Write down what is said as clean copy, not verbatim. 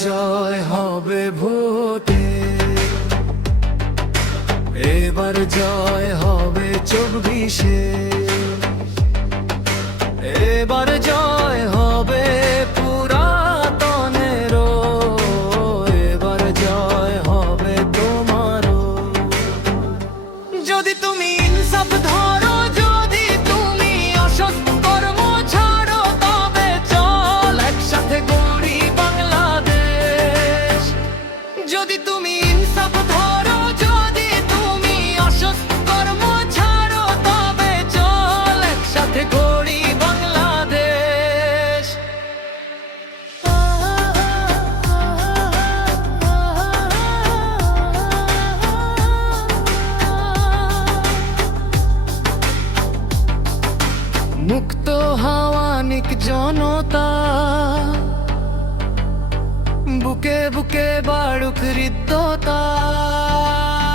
জয় হবে ভোটে, এবার জয় হবে 24-এ, এবার জয় হবে পুরাতনেরও, এবার জয় হবে তোমারও। যদি তুমি ইনসাফ ধরো, যদি তুমি অসৎ কর্ম ছাড়ো, তবে চল একসাথে গড়ি বাংলাদেশ। যদি তুমি ইনসাফ ধরো, যদি তুমি অসৎ কর্ম ছাড়ো, তবে চল একসাথে গড়ি বাংলাদেশ। মুক্ত হাওয়ানিক জনতা, বুকে বুকে বাড়ুক হৃদ্যতা।